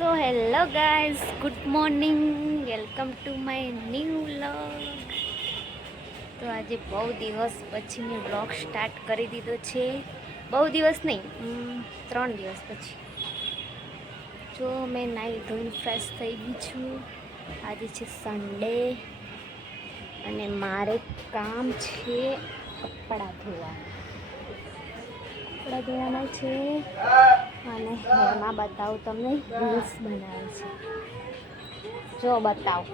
તો hello guys, good morning, welcome to my new vlog. તો આજે બહુ દિવસ પછી મેં વ્લોગ સ્ટાર્ટ કરી દીધો છે. બહુ દિવસ નહીં, 3 દિવસ પછી. જો મેં નાહી ધોઈને ફ્રેશ થઈ ગઈ છું. આજે છે સન્ડે અને મારે કામ છે કપડાં ધોવાના છે. અને એમાં બતાવું તમને રીલ્સ બનાવે છે. જો બતાવ,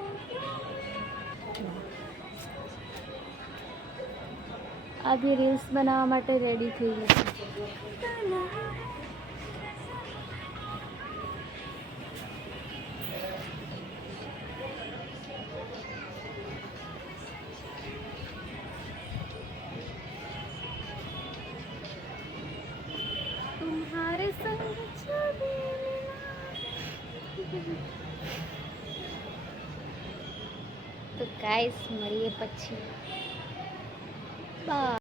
આ બી રીલ્સ બનાવવા માટે રેડી થઈ ગઈ છે. तुम्हारे संग તો ગાઈસ મળીએ પછી. બાય.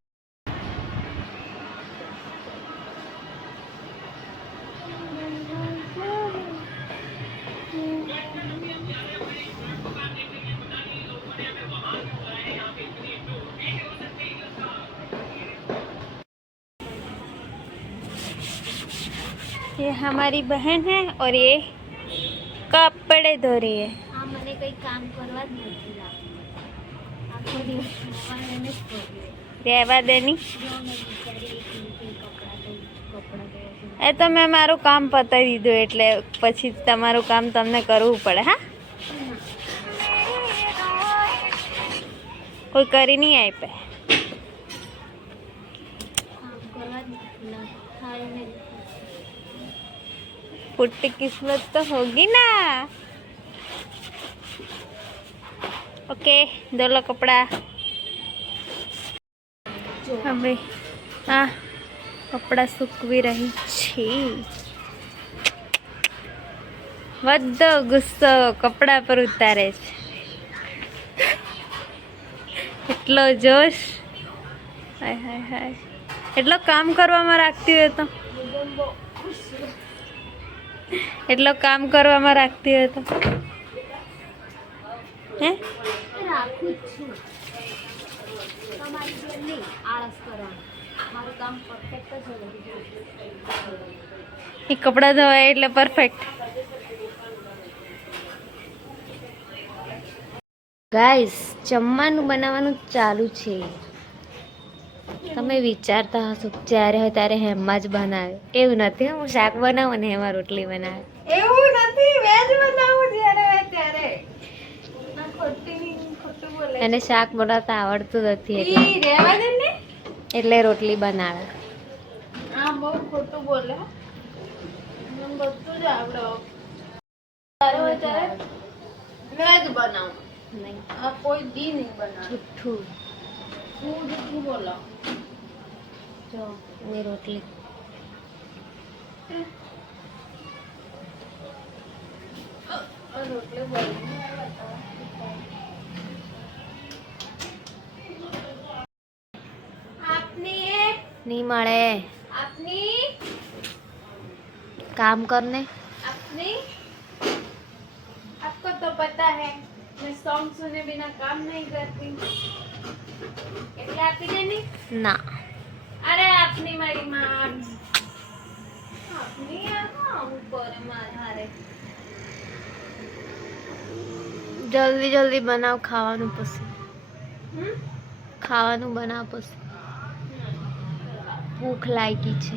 ये हमारी बहन है और ये कपड़े धो रही है. हाँ, મને કઈ કામ કરવા જ નથી લાગતું. આખો દિવસ સવારે રહેવા દેની. એ તો મેં મારું કામ પતાવી દીધું એટલે પછી તમારું કામ તમને કરવું પડે. હા, કોઈ કરી નહીં આપે. फुट्टी किस्मत तो होगी ना. ओके, धो लो कपड़ा. હવે આ કપડા સૂકવી રહી છે. બધો ગુસ્સો કપડા પર ઉતારે છે. એટલો જોશ, હાય હાય હાય. એટલો કામ કરવામાં રાખતી હોય તો એટલો કામ કરવામાં રાખતી હોય તો હે રાખું જ છું. તમારી જેમ નહીં આળસ કરવાનું. મારું કામ પરફેક્ટ જ હોય. એ કપડાં ધોવાય એટલે પરફેક્ટ. ગાઈસ, જમવાનું બનાવવાનું ચાલુ છે. તમે વિચારતા હશો જ્યારે હોય ત્યારે હેમમાં જ બનાવે. એવું નથી. હું શાક બનાવું ને એમાં રોટલી બનાવે. એવું નથી, વેજ બનાવું જ્યારે હોય ત્યારે. એને શાક બનાવતા આવડતું નથી એટલે રોટલી બનાવે. આ બહુ ખોટું બોલે. બધું જ આવડે. ત્યારે હોય ત્યારે વેજ બનાવું. નહીં, આ કોઈ દી નહીં બનાવે. જુઠ્ઠું. હું જુઠ્ઠું બોલો. જો એ રોટલી नहीं મળે. अपनी काम करने अपनी आपको तो पता है मैं सॉन्ग सुने बिना काम नहीं करती. એટલે આપી દે ની ના. અરે આપની મારી માં આપની આ ઉપર માર હારે. જલ્દી જલ્દી બનાવ. ખાવાનું પછી ખાવાનું બનાવ પછી. ભૂખ લાગી છે.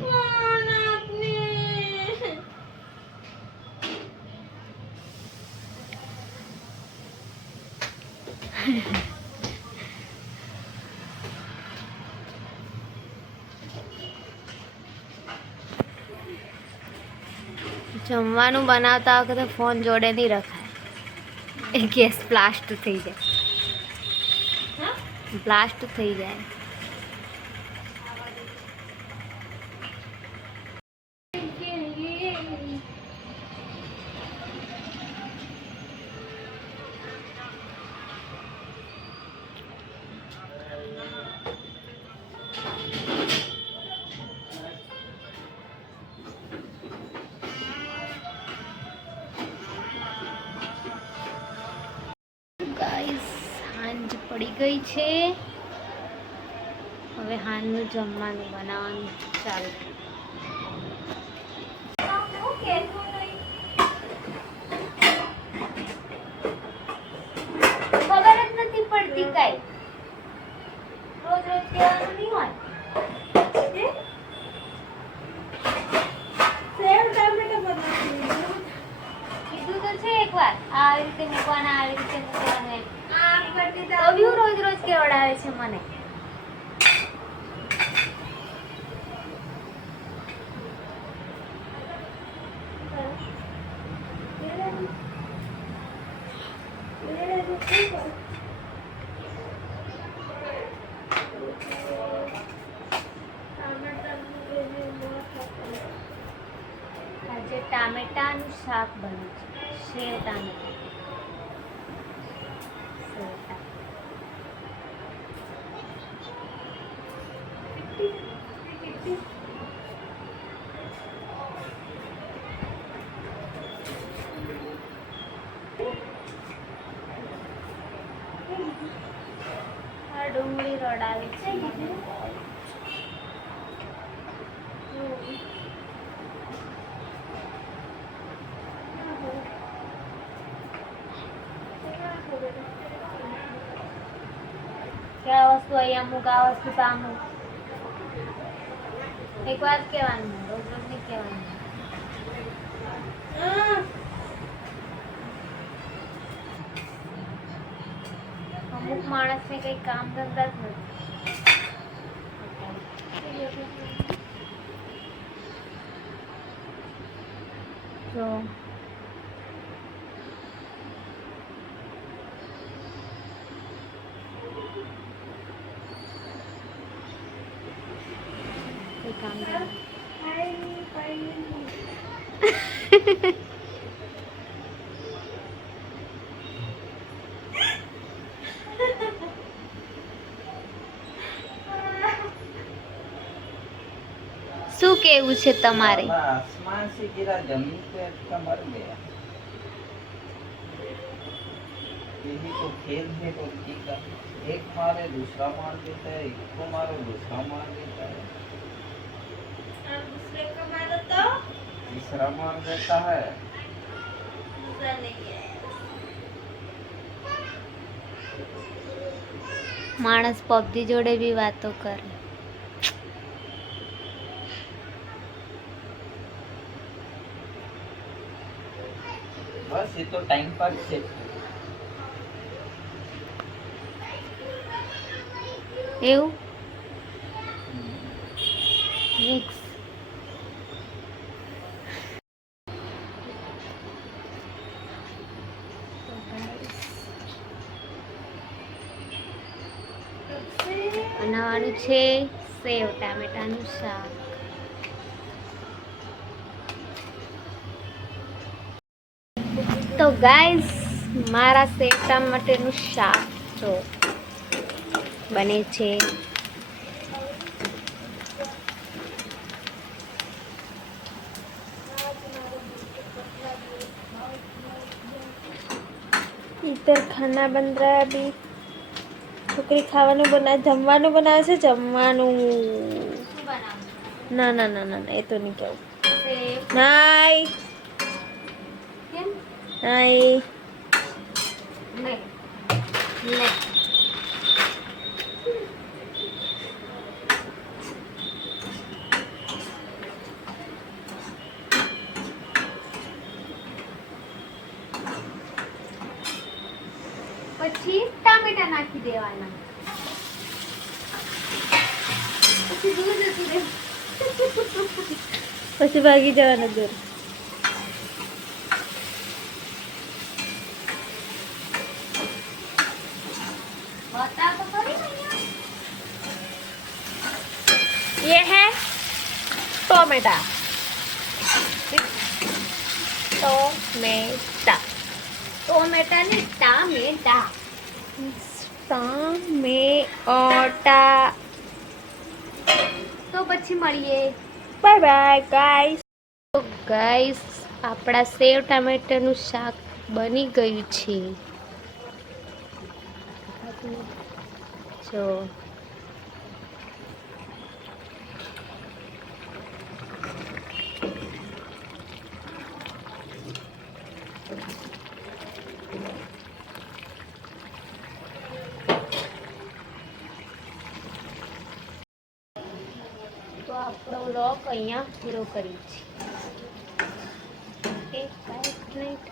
જમવાનું બનાવતા વખતે ફોન જોડે નહીં રખાય. એ ગેસ બ્લાસ્ટ થઈ જાય. બ્લાસ્ટ થઈ જાય. ગાઈસ સાંજ પડી ગઈ છે. હવે હાંજનું જમવાનું બનાવવાનું ચાલુ. ખબર જ નથી પડતી કાઈ. રોજ રોજ કહેવાનું નહીં હોય. કીધું તો છે એકવાર આવી રીતે મૂકવાના આવી રીતે મૂકવાના એમ. તો બી રોજ રોજ કેવડાવે છે મને. આજે ટામેટાનું શાક બન્યું છે. સેવ ટામેટા. આ ડુંગળી રડાવી છે. क्या वस्तु અહીંયા અમુક આ વસ્તુ તો અમુક એક વાર કહેવાનું, રોજ રોજ નહીં કહેવાનું. અમુક માણસને કઈ કામ ધંધા જ નથી. તો काम શું કેવું છે તમારે? आसमान से गिरा जमीन पे अटका मर गया. यही तो खेल है पबजी का. एक मारे दूसरा मार देता है, एक को मारो दूसरा मार देता है, और दूसरे को मारो तो तीसरा मार देता है. दूसरा नहीं है. માણસ પબજી જોડે બી વાતો કરે. बस ये तो टाइम पास है. એવું મિક્સ. બનાવવાનું છે સેવ ટામેટાનું શાક. તો ગાઈઝ મારા સેવ ટામેટાનું શાક જો બને છે. इधर खाना बन रहा है अभी. छोकरी खाવાનું જમવાનું બનાવે છે. જમવાનું ના ના ના ના એ તો નહીં કેવું. નાઈ નાઈ પછી ટામેટા નાખી દેવાના. પછી દૂર જતું રહે. પછી ભાગી જવાના દૂર. ये है टोमेटा. टोमेटा टोमेटा नहीं टामेटा. टामेटा. તો પછી મળીએ. Bye bye guys. તો ગાઈસ આપણા સેવ ટામેટાનું શાક બની ગયું છે. જો તો આપણો વ્લોગ અહીંયા પૂરો કરીએ છીએ. Okay bye, good night.